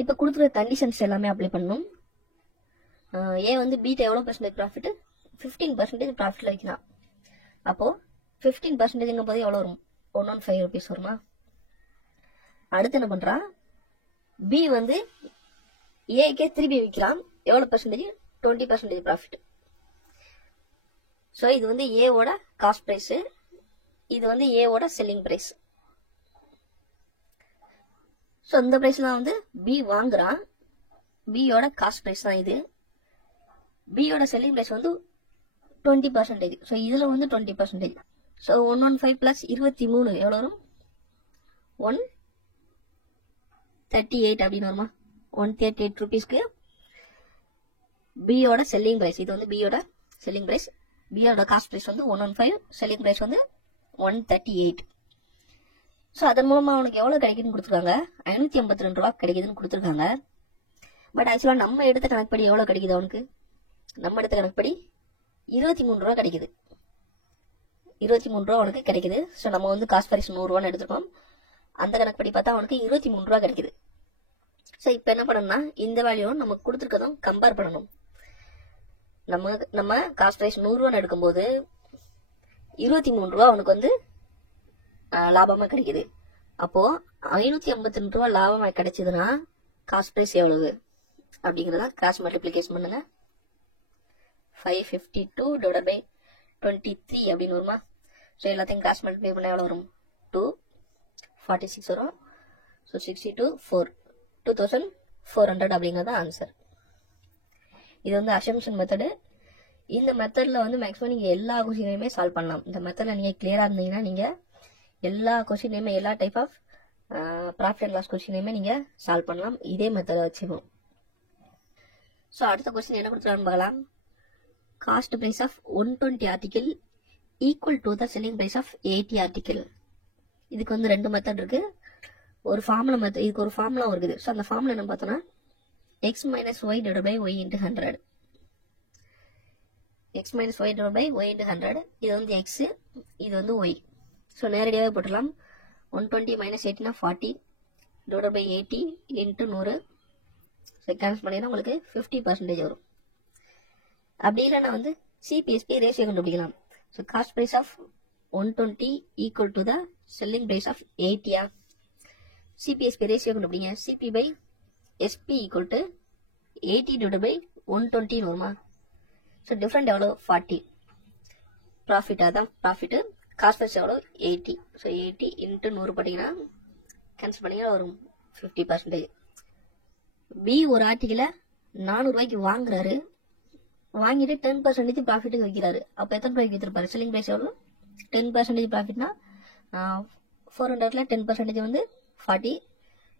இப்போ கொடுத்துருக்க கண்டிஷன்ஸ் எல்லாமே அப்ளை பண்ணணும். ஏ வந்து பீட்டை எவ்வளோ பர்சன்டேஜ் ப்ராஃபிட், 15% ப்ராஃபிட்டில் வைக்கலாம். அப்போது 15%ங்கும் போது எவ்வளோ வரும், 115 rupees வருமா. அடுத்து என்ன பண்ணுறான், பி வந்து ஏக்கே திருப்பி விற்கலாம். எவ்வளோ பர்சன்டேஜ், 20% ப்ராஃபிட். ஸோ இது வந்து ஏவோட காஸ்ட் ப்ரைஸு, இது வந்து ஏவோட செல்லிங் ப்ரைஸ். ஸோ இந்த ப்ரைஸ் தான் வந்து பி வாங்குறான், பியோட காஸ்ட் ப்ரைஸ் தான் இது. பியோட செல்லிங் ப்ரைஸ் வந்து 20%. ஸோ இதில் வந்து 20%. ஸோ 115 + 23 எவ்வளோ வரும், 138 அப்படின்னு வருமா. 138 rupeesக்கு பியோட செல்லிங் ப்ரைஸ். இது வந்து பியோட செல்லிங் ப்ரைஸ். பியோட காஸ்ட் ப்ரைஸ் வந்து 115, செல்லிங் ப்ரைஸ் வந்து 138. ஸோ அதன் மூலமாக அவனுக்கு எவ்வளோ கிடைக்குதுன்னு கொடுத்துருக்காங்க, 582 ரூபா கிடைக்குதுன்னு கொடுத்துருக்காங்க. பட் ஆக்சுவலாக நம்ம எடுத்த கணக்குப்படி எவ்வளோ கிடைக்குது அவனுக்கு, நம்ம எடுத்த கணக்குப்படி 23 ரூபா கிடைக்குது. 23 ரூபா அவனுக்கு கிடைக்குது. ஸோ நம்ம வந்து காஸ்ட் ப்ரைஸ் 100 ரூபான்னு எடுத்துருக்கோம். அந்த கணக்குப்படி பார்த்தா அவனுக்கு 23 ரூபா கிடைக்குது. ஸோ இப்போ என்ன பண்ணணும்னா, இந்த வேல்யூவும் நமக்கு கொடுத்துருக்கதும் கம்பேர் பண்ணணும். நம்ம காஸ்ட் ப்ரைஸ் 100 ரூபான்னு எடுக்கும்போது 23 ரூபா அவனுக்கு வந்து லாபமாக கிடைக்குது. அப்போது 582 ரூபா லாபமாக கிடைச்சதுன்னா காஸ்ட் ப்ரைஸ் எவ்வளவு அப்படிங்கிறத கிராஸ் மல்டிப்ளிகேஷன் பண்ணுங்க. 552 / 23 அப்படின்னு வருமா. ஸோ எல்லாத்தையும் கிராஸ் மல்டிப்ளை பண்ணால் எவ்வளோ வரும், 246 வரும். ஸோ 62 4 2400 அப்படிங்கிறது ஆன்சர். இது வந்து அசம்ஷன் மெத்தடு. இந்த மெத்தடில் வந்து மேக்ஸிமம் நீங்கள் எல்லா கொஸ்டினையுமே சால்வ் பண்ணலாம். இந்த மெத்தடில் நீங்கள் கிளியராக இருந்தீங்கன்னா நீங்கள் எல்லா கொஸ்டினையுமே, எல்லா type of profit and loss கொஸ்டினையுமே நீங்கள் சால்வ் பண்ணலாம் இதே மெத்தடை வச்சுக்கணும். ஸோ அடுத்த கொஸ்டின் என்ன கொடுத்துருக்கான்னு பார்க்கலாம். Cost price of 120 article equal to the selling price of 80 article. இதுக்கு வந்து 2 மெத்தட் இருக்கு. ஒரு ஃபார்முலா மெத்தட், இதுக்கு ஒரு ஃபார்முலா இருக்குது. ஸோ அந்த ஃபார்முலா என்ன பார்த்தோன்னா, x - y / y × 100. x - y / y × 100. இது வந்து x, இது வந்து y. ஸோ நேரடியாகவே போட்டுடலாம். 120 - 80 = 40 / 80 × 100. ஸோ கேன்சல் பண்ணிங்கன்னா உங்களுக்கு 50% வரும். அப்படி இல்லைன்னா வந்து சிபிஎஸ்பி ரேஷியோ கண்டுபிடிக்கலாம். So cost price of 120 equal to the selling price of 80. CP SP ratio கண்டுபிடிங்க. சிபி/எஸ்பி ஈக்குவல் டு 80 / 120 வருமா. ஸோ டிஃப்ரெண்ட் எவ்வளோ, 40. ப்ராஃபிட், அதான் ப்ராஃபிட்டு. காஸ்ட் ப்ரைஸ் எவ்வளோ, 80. ஸோ 80 × 100 போட்டிங்கன்னா கேன்சல் பண்ணிங்கன்னா வரும் 50%. பி ஒரு ஆர்டிகிளை 400 ரூபாய்க்கு வாங்குறாரு, வாங்கிட்டு 10% ப்ராஃபிட்டுக்கு வைக்கிறாரு. அப்போ எத்தனை ரூபாய்க்கு விற்றுருப்பாரு, செல்லிங் ப்ரைஸ் எவ்வளோ, 10% ப்ராஃபிட்னா 400ல் 10% வந்து 40.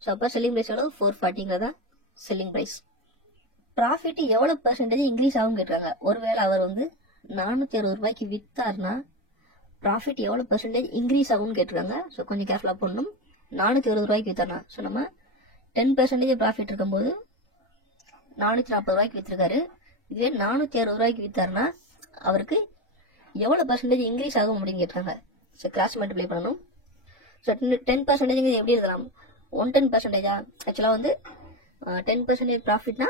ஸோ அப்போ செல்லிங் ப்ரைஸ் எவ்வளோ, 440ங்கிறதா செல்லிங் ப்ரைஸ். ப்ராஃபிட் எவ்வளோ பர்சன்டேஜ் இன்க்ரீஸ் ஆகும் கேட்குறாங்க. ஒருவேளை அவர் வந்து 460 ரூபாய்க்கு விற்றாருன்னா ப்ராஃபிட் எவ்வளோ பர்சன்டேஜ் இன்க்ரீஸ் ஆகும்னு கேட்டிருக்காங்க. ஸோ கொஞ்சம் கேர்ஃபுல்லாக போடணும். 460 ரூபாய்க்கு விற்றாருனா, ஸோ நம்ம 10% ப்ராஃபிட் இருக்கும்போது 440 ரூபாய்க்கு விற்றுருக்காரு. இதுவே 460 ரூபாய்க்கு விற்றாருன்னா அவருக்கு எவ்வளோ பர்சன்டேஜ் இன்க்ரீஸ் ஆகும் அப்படின்னு கேட்குறாங்க. ஸோ கிராஸ் மல்டிப்ளை பண்ணணும். ஸோ 10% எப்படி எழுதலாம், 110%. ஆக்சுவலாக வந்து 10% ப்ராஃபிட்னா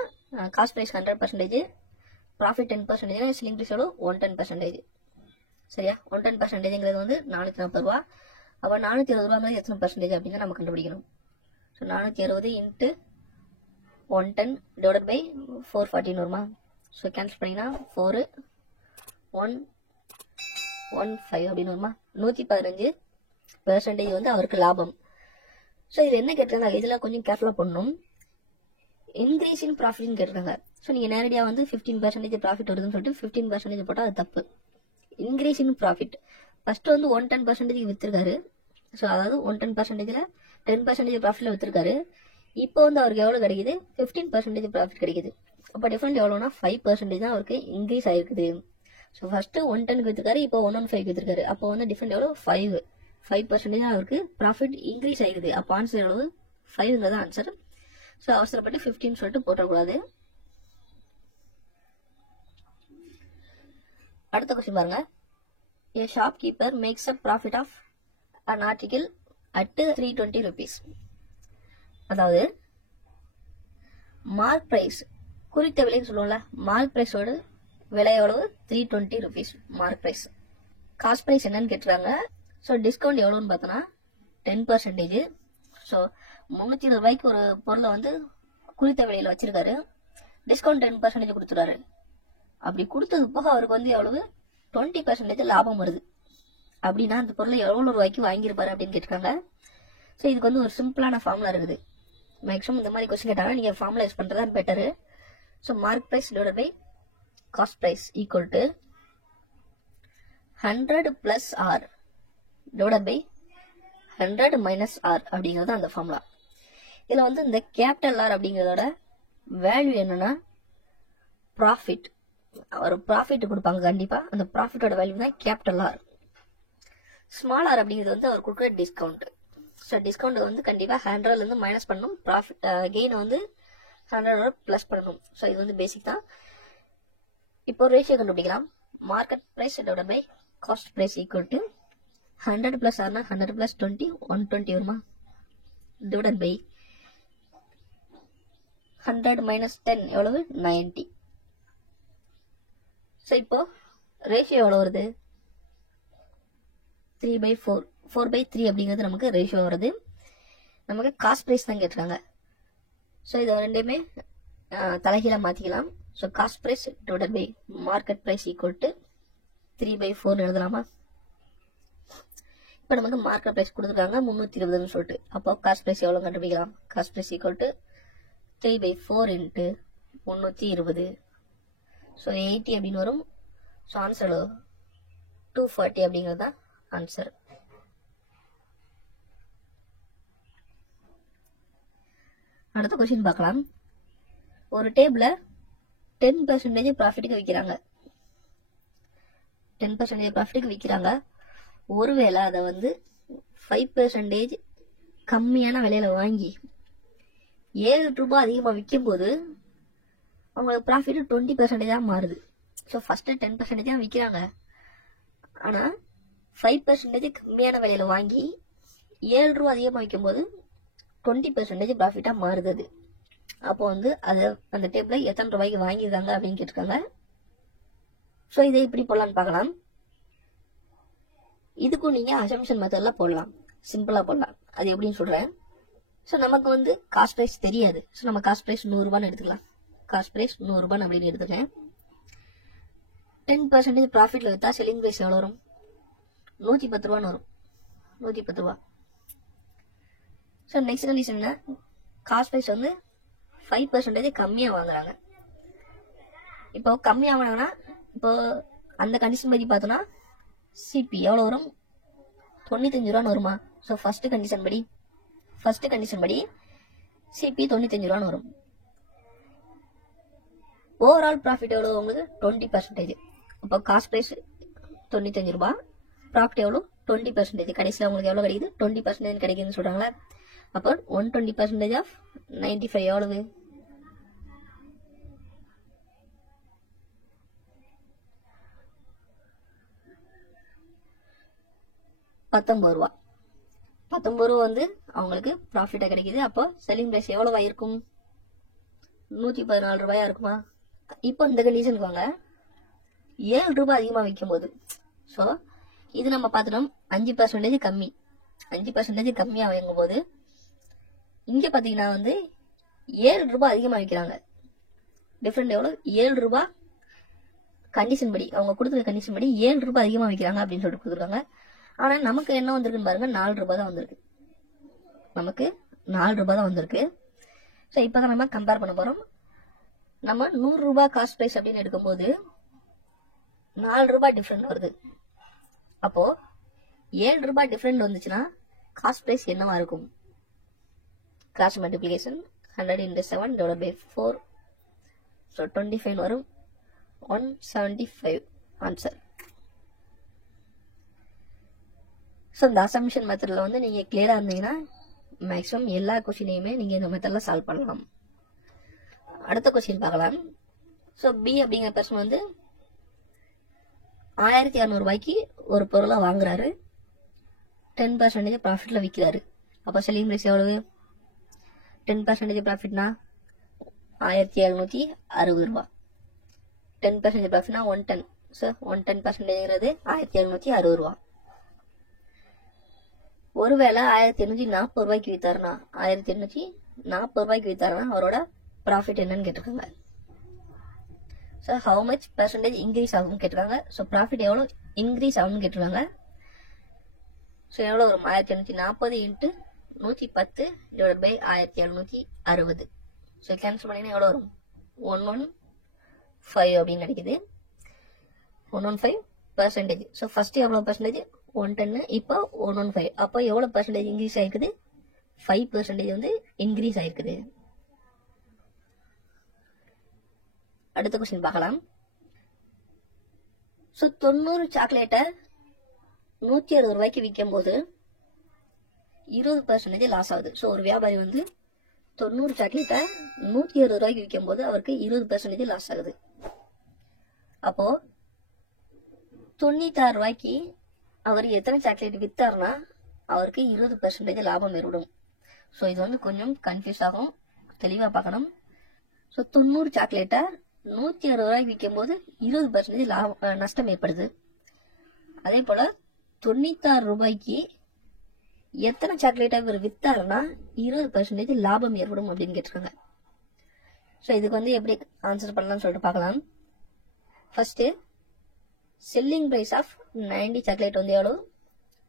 cost price 100%, profit 10%, selling price எவ்வளோ, 110%. சரியா, 110%ங்கிறது வந்து 440 ரூபா. அப்போ 460 ரூபாங்கிறது எத்தனை பர்சன்டேஜ் அப்படின்னு நம்ம கண்டுபிடிக்கணும். ஸோ 460 × 110 / 440 வருமா. ஸோ கேன்சல் பண்ணிங்கன்னா 4 115 அப்படின்னு வருமா. 115% வந்து அவருக்கு லாபம். ஸோ இது என்ன கேட்டிருக்காங்க, இதில் கொஞ்சம் கேர்ஃபுல்லாக பண்ணணும். இன்க்ரீஸ் இன் ப்ராஃபிட்னு கேட்டிருக்காங்க. ஸோ நீங்கள் நேரடியாக வந்து 15% ப்ராஃபிட் வருதுன்னு சொல்லிட்டு 15% போட்டால் அது தப்பு. இன்க்ரீஸ் இன் ப்ராஃபிட் ஃபஸ்ட்டு வந்து 110% விற்றுருக்காரு. ஸோ அதாவது 110%ல் 10% ப்ராஃபிட்டில் விற்றுருக்காரு. இப்போ வந்து அவருக்கு எவ்வளோ கிடைக்குது, 15% ப்ராஃபிட் கிடைக்குது. அப்போ டிஃப்ரெண்ட் எவ்வளோனா 5% தான் அவருக்கு இன்க்ரீஸ் ஆகிருக்குது. ஸோ ஃபஸ்ட்டு 110க்கு விற்றுருக்காரு, இப்போ 115க்கு விற்றுருக்காரு. அப்போ வந்து டிஃப்ரெண்ட் எவ்வளோ, 5% தான் அவருக்கு ப்ராஃபிட் இன்க்ரீஸ் ஆகிருக்குது. அப்போ ஆன்சர் எவ்வளவு, 5ங்கிறது ஆன்சர். ஸோ அவசரப்பட்டு 15 சொல்லிட்டு போட்டக்கூடாது. அடுத்த கொஸ்டின் பாருங்க. A shopkeeper makes a profit of an article at 320 rupees. அதாவது மார்க் பிரைஸ் குறித்த விலைன்னு சொல்லுவோம்ல, மார்க் பிரைஸோட விலை எவ்வளவு? 320 rupees mark price. Cost price என்னன்னு கேட்டுறாங்க. ஸோ டிஸ்கவுண்ட் எவ்வளோன்னு பார்த்தோன்னா 10%. ஸோ 320 ரூபாய்க்கு ஒரு பொருளை வந்து குறித்த விலையில வச்சிருக்காரு, டிஸ்கவுண்ட் 10% கொடுத்துறாரு. அப்படி கொடுத்தது போக அவருக்கு வந்து எவ்வளவு? 20% லாபம் வருது. அப்படின்னா அந்த பொருளை எவ்வளவு ரூபாய்க்கு வாங்கியிருப்பாரு அப்படின்னு கேட்டிருக்காங்க. ஸோ இதுக்கு வந்து ஒரு சிம்பிளான ஃபார்முலா இருக்குது. மேக்ஸிமம் இந்த மாதிரி கொஸ்டின் கேட்டாங்கன்னா நீங்க ஃபார்முலா யூஸ் பண்றது தான் better. So mark price divided by cost price equal to 100 plus R divided by 100 minus R அப்படிங்கிறது அந்த ஃபார்முலா. இதுல வந்து இந்த கேபிட்டல் ஆர் அப்படிங்கிறதோட வேல்யூ என்னன்னா ப்ராஃபிட். ஒரு ப்ராஃபிட் கொடுப்பாங்க கண்டிப்பா, அந்த ப்ராஃபிட்டோட வேல்யூ தான் கேபிட்டல் ஆர். ஸ்மால் ஆர் அப்படிங்கிறது வந்து அவர் கொடுக்குற டிஸ்கவுண்ட். ஸோ டிஸ்கவுண்ட் வந்து கண்டிப்பா 100ல இருந்து மைனஸ் பண்ணணும், ப்ராஃபிட் கெயின் வந்து 100 பிளஸ் பண்ணணும். ஸோ இது வந்து பேசிக் தான். இப்போ ரேஷியோ கண்டுபிடிக்கலாம். Market price divided by cost price equal to 100 plus ஆர்னா 100 plus 20 120 வருமா, டிவைடட் பை 100 minus 10 எவ்வளவு? 90. ஸோ இப்போ ரேஷியோ எவ்வளவு வருது? 3/4 4/3 அப்படிங்கிறது நமக்கு ரேஷியோ வருது. நமக்கு காஸ்ட் பிரைஸ் தான் கேட்டிருக்காங்க. ஸோ இதை ரெண்டுமே தலைகீழ மாத்திக்கலாம். So cost price divided by market price equal to 3/4 எழுதலாமா? இப்போ நமக்கு மார்க்கெட் பிரைஸ் கொடுத்துருக்காங்க 320 சொல்லிட்டு. அப்போ காஸ்ட் பிரைஸ் எவ்வளவு கண்டுபிடிக்கலாம்? Cost price equal to 3/4 into 320. So 80 அப்படின்னு வரும். ஸோ ஆன்சர் 240 அப்படிங்கிறது தான் ஆன்சர். அடுத்த கொஸ்டின் பார்க்கலாம். ஒரு டேபிள 10% ப்ராஃபிட்டுக்கு விற்கிறாங்க. 10% ப்ராஃபிட்டுக்கு விற்கிறாங்க. ஒருவேளை அதை வந்து 5% கம்மியான விலையில வாங்கி 7 ரூபாய் அதிகமா விற்கும் போது அவங்களுக்கு ப்ராஃபிட் 20% தான் மாறுது. ஸோ ஃபர்ஸ்ட் 10% தான் விற்கிறாங்க, ஆனா 5% கம்மியான விலையில வாங்கி 7 ரூபாய் அதிகமா விற்கும் போது 20% ப்ராஃபிட்டா மாறுது. அது அப்போ வந்து அது அந்த டேபிள எத்தனை ரூபாய்க்கு வாங்கியிருக்காங்க அப்படின்னு கேட்டிருக்காங்க. ஸோ இதை இப்படி போடலான்னு பார்க்கலாம். இதுக்கும் நீங்க அசம்ஷன் மெத்தட்ல போடலாம், சிம்பிளா போடலாம். அது எப்படின்னு சொல்றேன். ஸோ நமக்கு வந்து காஸ்ட் பிரைஸ் தெரியாது. ஸோ நம்ம காஸ்ட் பிரைஸ் 100 ரூபான்னு எடுத்துக்கலாம். காஸ்ட் பிரைஸ் 100 ரூபாய் அப்படின்னு எடுத்துக்கேன். 10% ப்ராஃபிட்ல வித்தா செல்லிங் பிரைஸ் எவ்வளவு வரும்? 110 ரூபான்னு வரும். 110 ரூபா. ஸோ நெக்ஸ்ட் கண்டிஷன் என்ன? காஸ்ட் பிரைஸ் வந்து 5% கம்மியா வாங்குறாங்க. இப்போ கம்மியா வாங்கினாங்கன்னா இப்போ அந்த கண்டிஷன் படி பார்த்தோம்னா சிபி எவ்வளவு வரும்? 95 ரூபான்னு வருமா? ஸோ ஃபர்ஸ்ட் கண்டிஷன் படி சிபி 95 ரூபான்னு வரும். ஓவரால் ப்ராஃபிட் எவ்வளவு உங்களுக்கு? 20%. அப்போ காஸ்ட் பிரைஸ் 95 ரூபாய், ப்ராஃபிட் எவ்வளவு? 20%. கடைசியில் உங்களுக்கு எவ்வளவு கிடைக்குது? 20% கிடைக்குதுன்னு சொல்றாங்களா? அப்போ 120% ஆஃப் 95 எவ்வளவு? 19 ரூபா. 19 ரூபா வந்து அவங்களுக்கு ப்ராஃபிட்டா கிடைக்குது. அப்போ செல்லிங் பிரைஸ் எவ்வளவு ஆயிருக்கும்? 114 ரூபாயா இருக்குமா? இப்போ இந்த கண்டிஷனுக்கு வாங்க. 7 ரூபாய் அதிகமா விற்கும் போது, ஸோ இது நம்ம பார்த்துட்டோம் 5% கம்மி. 5% கம்மியா வாங்கும் போது இங்க பாத்தீங்கன்னா வந்து 7 ரூபாய் அதிகமா விற்கிறாங்க. டிஃபரெண்ட் எவ்வளவு? 7 ரூபாய் கண்டிஷன் படி, அவங்க கொடுத்துருக்க கண்டிஷன் படி 7 ரூபாய் அதிகமா விற்கிறாங்க அப்படின்னு சொல்லிட்டு கொடுத்துருக்காங்க. ஆனா நமக்கு என்ன வந்திருக்குன்னு பாருங்க, 4 ரூபாய் தான் வந்திருக்கு. நமக்கு 4 ரூபாய் தான் வந்திருக்கு. ஸோ இப்பதான் நம்ம கம்பேர் பண்ண போறோம். நம்ம 100 ரூபாய் காஸ்ட் பிரைஸ் அப்படின்னு எடுக்கும்போது 4 ரூபாய் டிஃபரெண்ட் வருது. அப்போ 7 ரூபாய் டிஃபரெண்ட் வந்துச்சுன்னா காஸ்ட் பிரைஸ் என்னவா இருக்கும்? Cross multiplication 100 into 7 divided by 4. So 25 வரும். 175 ஆன்சர். ஸோ இந்த அசம்ஷன் மெத்தட்ல வந்து நீங்க கிளியரா இருந்தீங்கன்னா மேக்ஸிமம் எல்லா கொஸ்டினையுமே நீங்க இந்த மெத்தட்ல சால்வ் பண்ணலாம். அடுத்த கொஸ்டின் பார்க்கலாம். ஸோ பி அப்படிங்கிற பர்சன் வந்து 1200 ரூபாய்க்கு ஒரு பொருளை வாங்குறாரு, 10% ப்ராஃபிட்ல விற்கிறாரு. அப்போ செல்லிங் பிரைஸ் எவ்வளவு? 10% ப்ராஃபிட்னா 1760 ரூபா. 10% ப்ராஃபிட்னா 110. ஸோ 110%ங்கிறது 1760 ரூபா. ஒருவேளை 1840 ரூபாய்க்கு வித்தாருன்னா 1840 ரூபாய்க்கு வித்தாருன்னா அவரோட ப்ராஃபிட் என்னன்னு கேட்டிருக்காங்க. So how much percentage increase ஆகும்னு கேட்டிருக்காங்க. ஸோ ப்ராஃபிட் எவ்வளோ இன்க்ரீஸ் ஆகும்னு கேட்டிருக்காங்க. ஸோ எவ்வளோ வரும்? 1840 into 110 divide by 1760. So cancel பண்ணிங்கன்னா எவ்வளோ வரும்? 115 அப்படின்னு கிடைக்குது. 115%. ஸோ ஃபர்ஸ்ட் எவ்வளோ பர்சன்டேஜ்? 110. இப்போ 115. அப்போ எவ்வளோ பர்சன்டேஜ் இன்க்ரீஸ் ஆயிருக்குது? 5% வந்து இன்க்ரீஸ் ஆயிருக்குது. அடுத்த கொஸ்டின் பார்க்கலாம். ஸோ 90 சாக்லேட்டை 160 ரூபாய்க்கு விற்கும் போது 20% லாஸ் ஆகுது. ஸோ ஒரு வியாபாரி வந்து 90 சாக்லேட்டை 160 ரூபாய்க்கு விற்கும் போது அவருக்கு 20% லாஸ் ஆகுது. அப்போ 96 ரூபாய்க்கு அவர் எத்தனை சாக்லேட் வித்தாருன்னா அவருக்கு 20% லாபம் ஏற்படும். ஸோ இது வந்து கொஞ்சம் கன்ஃபியூஸ் ஆகும், தெளிவா பார்க்கணும். ஸோ 90 சாக்லேட்டை 160 ரூபாய்க்கு விற்கும் போது 20% நஷ்டம் ஏற்படுது. அதே போல 96 ரூபாய்க்கு எத்தனை சாக்லேட்டை இவர் வித்தாருன்னா 20% லாபம் ஏற்படும் அப்படின்னு கேட்டிருக்காங்க. ஸோ இதுக்கு வந்து எப்படி ஆன்சர் பண்ணலாம்னு சொல்லிட்டு பார்க்கலாம். First selling price of 90 chocolate வந்து எவ்வளோ?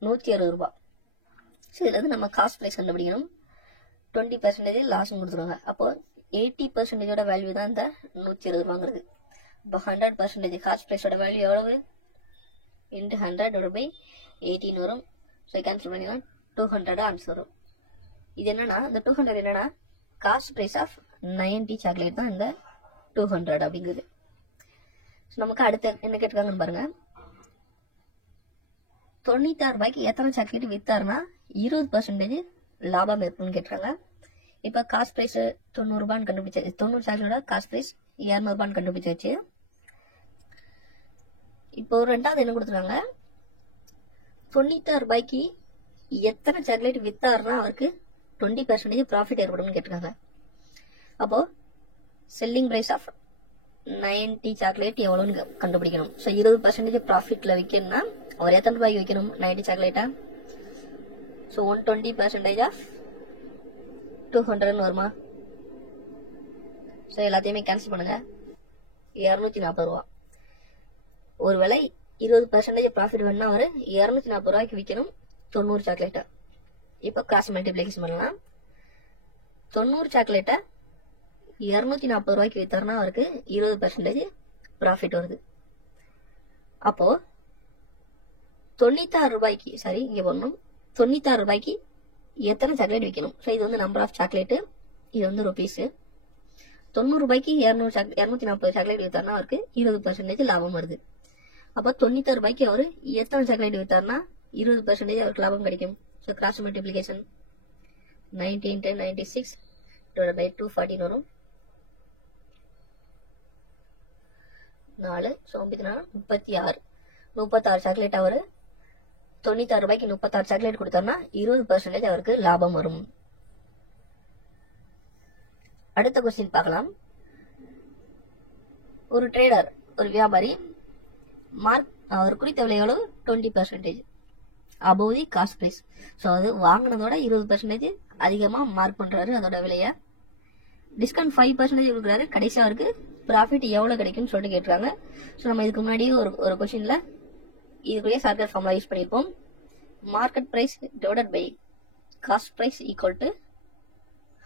160 ரூபாய். ஸோ இதுல வந்து நம்ம காஸ்ட் பிரைஸ் கண்டுபிடிக்கணும். 20% லாஸ் கொடுத்துருவாங்க. அப்போ 80% வேல்யூ தான் இந்த 160 ரூபாங்கிறது. இப்போ 100% காஸ்ட் பிரைஸோட வேல்யூ எவ்வளவு? இன்ட்டு 100 பை 18 வரும். ஸோ கேன்சல் பண்ணிக்கலாம். 200 ஆன்சர் வரும். இது என்னன்னா இந்த 200 என்னன்னா காஸ்ட் பிரைஸ் ஆஃப் 90 சாக்லேட் தான் இந்த 200 அப்படிங்கிறது. நமக்கு அடுத்து என்ன கேட்டிருக்காங்கன்னு பாருங்க. 96 ரூபாய்க்கு எத்தனை சாக்லேட் வித்தாருன்னா 20% லாபம் ஏற்படும் கேட்டிருக்காங்க. இப்ப காஸ்ட் பிரைஸ் 90 ரூபான்னு கண்டுபிடிச்சாச்சு. 90 சாக்லேட்டோட காஸ்ட் பிரைஸ் 200 ரூபான்னு கண்டுபிடிச்சாச்சு. இப்போ ரெண்டாவது என்ன கொடுத்துருக்காங்க? 96 ரூபாய்க்கு எத்தனை சாக்லேட் வித்தாருன்னா அவருக்கு 20% ப்ராஃபிட் ஏற்படும் கேட்டிருக்காங்க. அப்போ செல்லிங் பிரைஸ் ஆஃப் 90 சாக்லேட் எவ்வளவுன்னு கண்டுபிடிக்கணும். ஸோ 20% ப்ராஃபிட்ல விற்கணும்னா அவர் எத்தனை ரூபாய்க்கு விற்கணும் 90 சாக்லேட்டா? ஸோ 120% ஆஃப் 200 வருமா? ஸோ எல்லாத்தையுமே கேன்சல் பண்ணுங்க. 240 ரூபா. ஒருவேளை 20% ப்ராஃபிட் வேணும்னா அவர் 240 ரூபாய்க்கு விற்கணும் 90 சாக்லேட்டா. இப்போ கிராஸ் மல்டிப்ளிகேஷன் பண்ணலாம். 90 சாக்லேட்டை 240 ரூபாய்க்கு வித்தாருன்னா அவருக்கு 20% ப்ராஃபிட் வருது. அப்போ 96 ரூபாய்க்கு இங்க போடணும். 96 ரூபாய்க்கு எத்தனை சாக்லேட் விற்கணும்? ஸோ இது வந்து நம்பர் ஆஃப் சாக்லேட், இது வந்து ருபீஸ். 90 ரூபாய்க்கு 240 சாக்லேட் வித்தாருன்னா அவருக்கு 20% லாபம் வருது. அப்போ 96 ரூபாய்க்கு அவரு எத்தனை சாக்லேட் வித்தாருன்னா 20% அவருக்கு லாபம் கிடைக்கும். So cross multiplication 90 × 96 divided by 240 வரும். 4 ஸோ 36 சாக்லேட் அவரு 96 ரூபாய்க்கு 36 சாக்லேட் கொடுத்தாருன்னா 20% அவருக்கு லாபம் வரும். அடுத்த கொஸ்டின் பார்க்கலாம். ஒரு ட்ரேடர், ஒரு வியாபாரி அவர் குறித்த விலை எவ்வளவு? 20% above the cost price. So அது வாங்கினதோட 20% அதிகமா மார்க் பண்றாரு அதோட விலைய. டிஸ்கவுண்ட் 5% கொடுக்குறாரு. கடைசி அவருக்கு ப்ராஃபிட் எவ்வளவு கிடைக்கும்னு சொல்லிட்டு கேட்டுருக்காங்க. ஸோ நம்ம இதுக்கு முன்னாடியே ஒரு கொஸ்டின்ல இதுக்குரிய ஷார்ட்கட் ஃபார்முலா யூஸ் பண்ணியிருப்போம். Market price divided by cost price equal to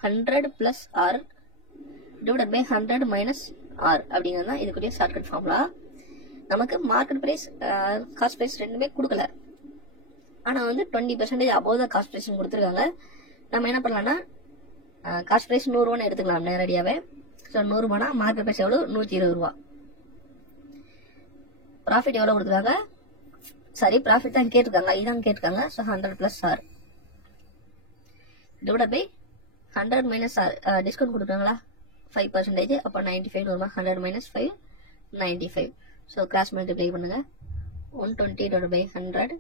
100 plus R divided by 100 minus R அப்படிங்கிறது தான் இதுக்குரிய ஷார்ட்கட் ஃபார்முலா. நமக்கு மார்க்கெட் பிரைஸ் காஸ்ட் பிரைஸ் ரெண்டுமே கொடுக்கல, ஆனா வந்து 20% above the காஸ்ட் பிரைஸ் கொடுத்துருக்காங்க. நம்ம என்ன பண்ணலாம்னா காஸ்ட் பிரைஸ் 100 ரூபான்னு எடுத்துக்கலாம் நேரடியாவே. ஸோ 100 ரூபானா மார்க்கெட் பிரைஸ் எவ்வளவு? 120 ரூபா. ப்ராஃபிட் எவ்வளவு கொடுத்துருக்காங்க? ப்ராஃபிட் தான் கேட்டிருக்காங்க, இதான் கேட்டிருக்காங்க. So 100 plus R divided by 100 minus R. Discount கொடுக்குறாங்களா 5%, அப்போ 95 வருமா? 100 மைனஸ் 5 95. ஸோ கிராஸ் மல்டிப்ளை பண்ணுங்க. 120 divided by 100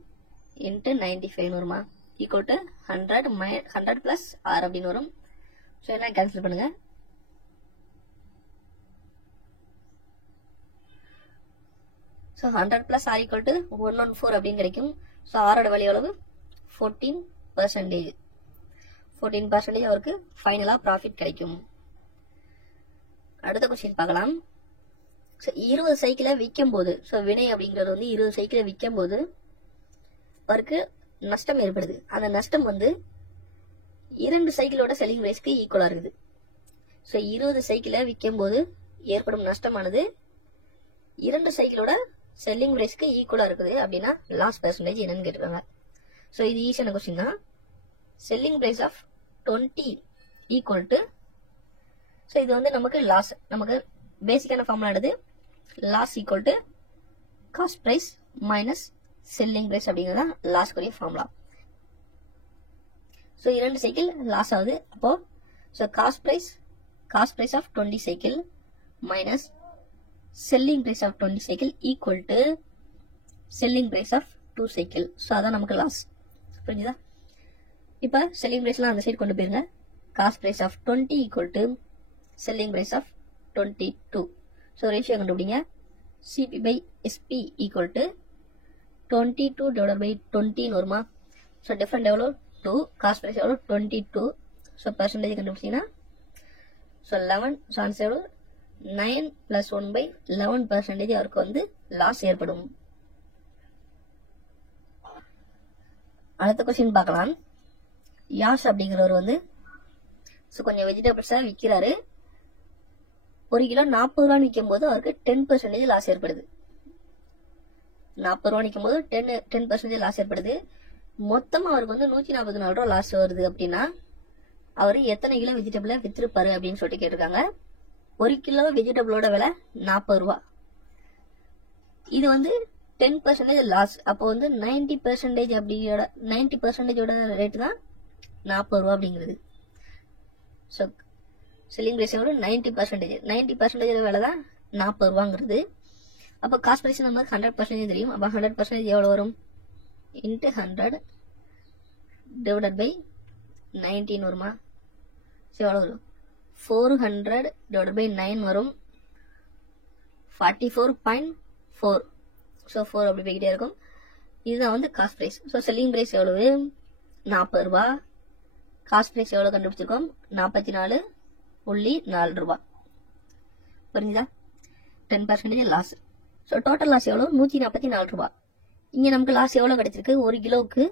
into 95 வருமா? ஈக்குவல் டு 100 பிளஸ் ஆர் அப்படின்னு வரும். ஸோ எல்லாம் கேன்சல் பண்ணுங்க. ஸோ 100 + r = 114 அப்படின்னு கிடைக்கும். ஸோ ஆரோட வேல்யூ எவ்வளவு? 14%. 14% அவருக்கு ஃபைனலாக ப்ராஃபிட் கிடைக்கும். அடுத்த கொஸ்டின் பார்க்கலாம். ஸோ 20 சைக்கிளை விற்கும் போது, ஸோ வினை அப்படிங்கிறது வந்து 20 சைக்கிளை விற்கும் போது அவருக்கு நஷ்டம் ஏற்படுது. அந்த நஷ்டம் வந்து 2 சைக்கிளோட செல்லிங் பிரைஸ்க்கு ஈக்குவலா இருக்குது. ஸோ 20 சைக்கிளை விற்கும் போது ஏற்படும் நஷ்டமானது 2 சைக்கிளோட செல்லிங் பிரைஸ்க்கு ஈக்குவலா இருக்குது அப்படின்னா லாஸ் பெர்சன்டேஜ் என்னன்னு கேட்டிருக்காங்க. ஸோ இது ஈஸியான கொஸ்டின் தான். Selling price of 20 equal to, so இது வந்து நமக்கு லாஸ், நமக்கு பேசிக்கான ஃபார்முலா எடுத்து loss equal to cost price minus selling price அப்படிங்கிறதா லாஸ்க்குரிய ஃபார்முலா. ஸோ 2 சைக்கிள் லாஸ் ஆகுது. அப்போ so cost price of 20 cycle minus selling price of 20 cycle equal to selling price of 2 cycle. So அதான் நமக்கு loss. புரிஞ்சுதா? இப்போ selling பிரைஸ்லாம் அந்த side கொண்டு போயிருங்க. Cost price of 20 equal to selling price of 22. So ratio கண்டுபிடிங்க. CP by SP equal to 22/20 வருமா? So different எவ்வளோ? 2. காஸ்ட் பிரைஸ் எவ்வளோ? 22. ஸோ பெர்சன்டேஜ் கண்டுபிடிச்சிங்கன்னா ஸோ 11. ஸோ ஆன்சர் எவ்வளோ? 9 + 1/11% அவருக்கு வந்து லாஸ் ஏற்படும். அடுத்த கொஸ்டின் பார்க்கலாம். யாஷ் அப்படிங்கிறவர் வந்து ஸோ கொஞ்சம் வெஜிடபிள்ஸாக விற்கிறாரு. 1 கிலோ 40 ரூபான்னு விற்கும் போது அவருக்கு 10% லாஸ் ஏற்படுது. 40 ரூபா விற்கும் போது 10% லாஸ் ஏற்படுது. மொத்தமா அவருக்கு வந்து 144 ரூபா லாஸ் வருது அப்படின்னா அவரு எத்தனை கிலோ வெஜிடபிளை வித்திருப்பாரு அப்படின்னு சொல்லிட்டு கேட்டிருக்காங்க. 1 கிலோ வெஜிடபிளோட விலை 40 ரூபா. இது வந்து 10% லாஸ். அப்போ வந்து 90% அப்படியோட 90% ரேட்டு தான் 40 ரூபா அப்படிங்கிறது. ஸோ செல்லிங் பிரைஸ் எவ்வளோ? 90% விலை தான் 40 ரூபாங்கிறது. அப்போ காஸ்ட் பிரைஸ் நமக்கு 100% தெரியும். அப்போ 100% எவ்வளோ வரும்? இன்ட்டு 100 டிவைடட் பை 19 வருமா? ஸோ எவ்வளோ வரும்? 400 டிவைடட் பை 9 வரும். 44.4. ஸோ 4 அப்படி போய்கிட்டே இருக்கும். இதுதான் வந்து cost price. So selling price எவ்வளவு? 40 ரூபா. காஸ்ட் பிரைஸ் எவ்வளோ கண்டுபிடிச்சிருக்கோம்? 44.4 ரூபா. புரிஞ்சுதா? 10% லாஸ். ஸோ டோட்டல் லாஸ் எவ்வளோ? 144 ரூபா. இங்கே நமக்கு லாஸ் எவ்வளோ கிடைச்சிருக்கு? 1 கிலோவுக்கு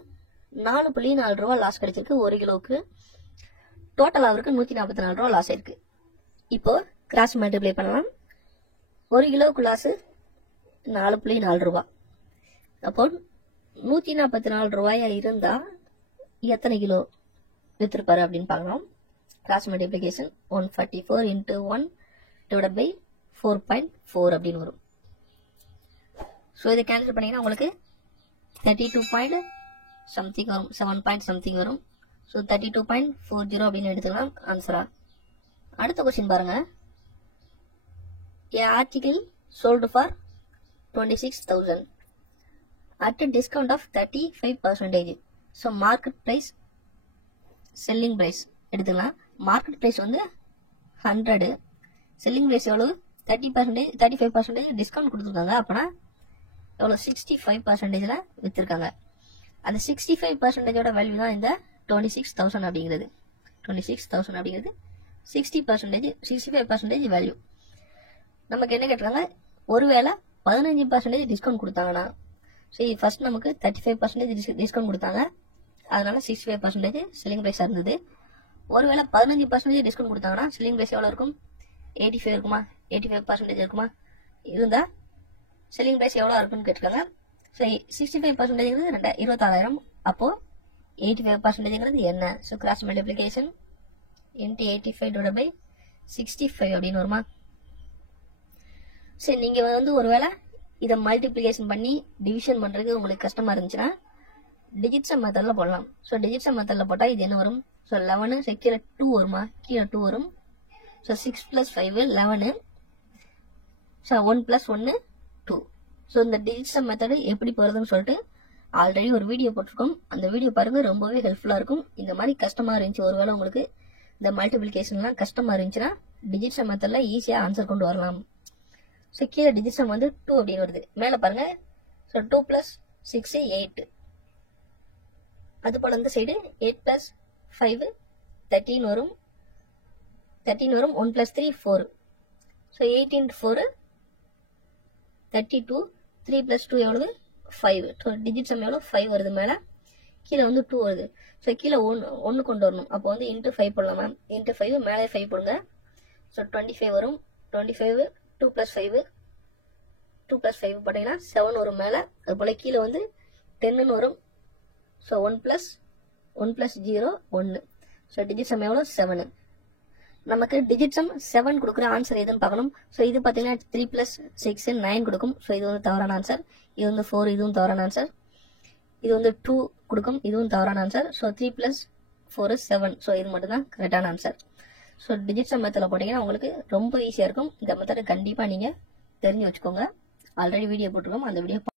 4.4 ரூபா லாஸ் கிடைச்சிருக்கு. 1 கிலோவுக்கு டோட்டல் அவருக்கு 144 ரூபா லாஸ் ஆயிருக்கு. இப்போ கிராஸ் மல்டிப்ளை பண்ணலாம். 1 கிலோவுக்கு லாஸ் 4.4 ரூபா. அப்போ 144 ரூபாயா இருந்தா எத்தனை கிலோ வித்திருப்பாரு அப்படின்னு பார்க்கலாம். கிராஸ் மல்டிப்ளிகேஷன் 144 × 1 டிவைடட் பை 4.4 அப்படின்னு வரும். ஸோ இதை கேன்சல் பண்ணீங்கன்னா உங்களுக்கு 32 something வரும். 7 something வரும். ஸோ 32.40 அப்படின்னு எடுத்துக்கலாம் ஆன்சரா. அடுத்த கொஸ்டின் பாருங்க. A article sold for 26,000 at a discount of 35%. So market price selling price எடுத்துக்கலாம். மார்க்கெட் பிரைஸ் வந்து 100. செல்லிங் பிரைஸ் எவ்வளவு? 35% டிஸ்கவுண்ட் கொடுத்துருக்காங்க. அப்போனா எவ்வளோ? 65%ல வித்திருக்காங்க. அந்த 65%ஓட வேல்யூ தான் இந்த 26,000 அப்படிங்கிறது. 26,000 அப்படிங்கிறது 65% வேல்யூ. நமக்கு என்ன கேட்டுறாங்க? ஒருவேளை 15% டிஸ்கவுண்ட் கொடுத்தாங்கன்னா, சரி ஃபர்ஸ்ட் நமக்கு 35% டிஸ்கவுண்ட் கொடுத்தாங்க. அதனால 65% செல்லிங் பிரைஸா இருந்தது. ஒருவேளை 15% டிஸ்கவுண்ட் கொடுத்தாங்கன்னா செல்லிங் பிரைஸ் எவ்வளோ இருக்கும்? 85 இருக்குமா? 85% இருக்குமா? இருந்தா செல்லிங் பிரைஸ் எவ்வளோ இருக்குன்னு கேட்டிருக்காங்க. சரி 65% 26,000. அப்போ 85% என்ன? So cross multiplication into 85 divided by 65 அப்படின்னு வருமா? சரி நீங்க வந்து ஒருவேளை இதை மல்டிப்ளிகேஷன் பண்ணி டிவிஷன் பண்றதுக்கு உங்களுக்கு கஷ்டமா இருந்துச்சுன்னா டிஜிட்ஸ் மெத்தட்ல போடலாம். ஸோ டிஜிட்ஸ் மெத்தட்ல போட்டா இது என்ன வரும்? ஸோ 11 கீழே 2 வருமா? கீழே 2 வரும். ஸோ 6 + 5 11. ஸோ 1 + 1 2. ஸோ இந்த டிஜிட்ஸ் மெத்தடு எப்படி போறதுன்னு சொல்லிட்டு ஆல்ரெடி ஒரு வீடியோ போட்டிருக்கோம். அந்த வீடியோ பாருங்க, ரொம்பவே ஹெல்ப்ஃபுல்லா இருக்கும். இந்த மாதிரி கஷ்டமா இருந்துச்சு, ஒருவேளை உங்களுக்கு இந்த மல்டிபிளிகேஷன்லாம் கஷ்டமா இருந்துச்சுன்னா டிஜிட்ஸ் மெத்தட்ல ஈஸியா ஆன்சர் கொண்டு வரலாம். ஸோ கீழே டிஜிட் சம் வந்து 2 அப்படின்னு வருது. மேலே பாருங்க. ஸோ 2 + 6 8. அது போல இந்த சைடு 8 + 5 13 வரும். 1 + 3 4. ஸோ 8 × 4 32. 3 + 2 எவ்வளவு 5. ஸோ டிஜிட் சம் எவ்வளோ 5 வருது. மேலே கீழே வந்து 2 வருது. ஸோ கீழே 1 கொண்டு வரணும். அப்போ வந்து × 5 போடலாம் மேம். × 5 மேலே 5 போடுங்க. ஸோ 25 வரும். 25 2 + 5 2 + 5 போட்டிங்கன்னா 7 வரும் மேலே. அது போல் கீழே வந்து 10ன்னு வரும். ஸோ 1 + 0 1. ஸோ டிஜிட் சம் எவ்வளோ 7. நமக்கு டிஜிட் சம் 7 கொடுக்குற ஆன்சர் எதுன்னு பார்க்கணும். ஸோ இது பார்த்தீங்கன்னா 3 + 6 9 கொடுக்கும். ஸோ இது வந்து தவறான ஆன்சர். இது வந்து 4, இதுவும் தவறான ஆன்சர். இது வந்து 2 கொடுக்கும், இதுவும் தவறான ஆன்சர். ஸோ 3 + 4 7. ஸோ இது மட்டும் தான் கரெக்டான ஆன்சர். ஸோ டிஜிட் சம் மெத்தடில் போட்டிங்கன்னா உங்களுக்கு ரொம்ப ஈஸியாக இருக்கும். இந்த மெத்தடை கண்டிப்பாக நீங்கள் தெரிஞ்சு வச்சுக்கோங்க. ஆல்ரெடி வீடியோ போட்டிருக்கோம், அந்த வீடியோ